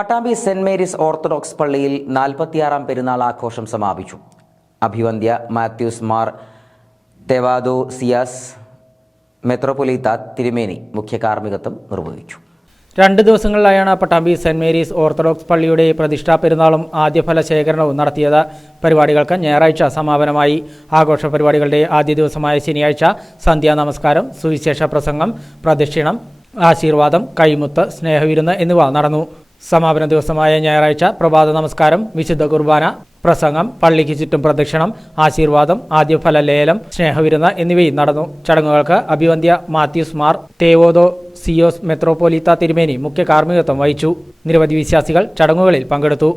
Pattambi saint Mary's orthodox പള്ളിയിൽ 46-ാം പെരുന്നാൾ ആഘോഷം സമാപിച്ചു. അഭിവന്ദ്യ മാത്യൂസ് മാർ തെവാദോസിയാസ് മെത്രോപൊലീത്ത തിരുമേനി മുഖ്യ കാർമ്മികത്വം നിർവഹിച്ചു. 2 ദിവസങ്ങളിലായാണ് പട്ടാമ്പി സെന്റ് മേരീസ് ഓർത്തഡോക്സ് പള്ളിയുടെ പ്രതിഷ്ഠാ പെരുന്നാളും ആദ്യഫല ശേഖരണവും നടത്തിയത്. പരിപാടികൾക്ക് ഞായറാഴ്ച സമാപനമായി. ആഘോഷ പരിപാടികളുടെ ആദ്യ ദിവസമായ ശനിയാഴ്ച സന്ധ്യാ നമസ്കാരം, സുവിശേഷ പ്രസംഗം, പ്രദക്ഷിണം, ആശീർവാദം, കൈമുത്ത്, സ്നേഹവിരുന്ന് എന്നിവ നടന്നു. സമാപന ദിവസമായ ഞായറാഴ്ച പ്രഭാത നമസ്കാരം, വിശുദ്ധ കുർബാന, പ്രസംഗം, പള്ളിക്ക് ചുറ്റും പ്രദക്ഷിണം, ആശീർവാദം, ആദ്യഫല ലേലം, സ്നേഹവിരുന്ന് എന്നിവയും നടന്നു. ചടങ്ങുകൾക്ക് അഭിവന്ദ്യ മാത്യൂസ് മാർ തെവോദോസിയാസ് മെത്രോപൊലീത്ത തിരുമേനി മുഖ്യ കാർമ്മികത്വം വഹിച്ചു. നിരവധി വിശ്വാസികൾ ചടങ്ങുകളിൽ പങ്കെടുത്തു.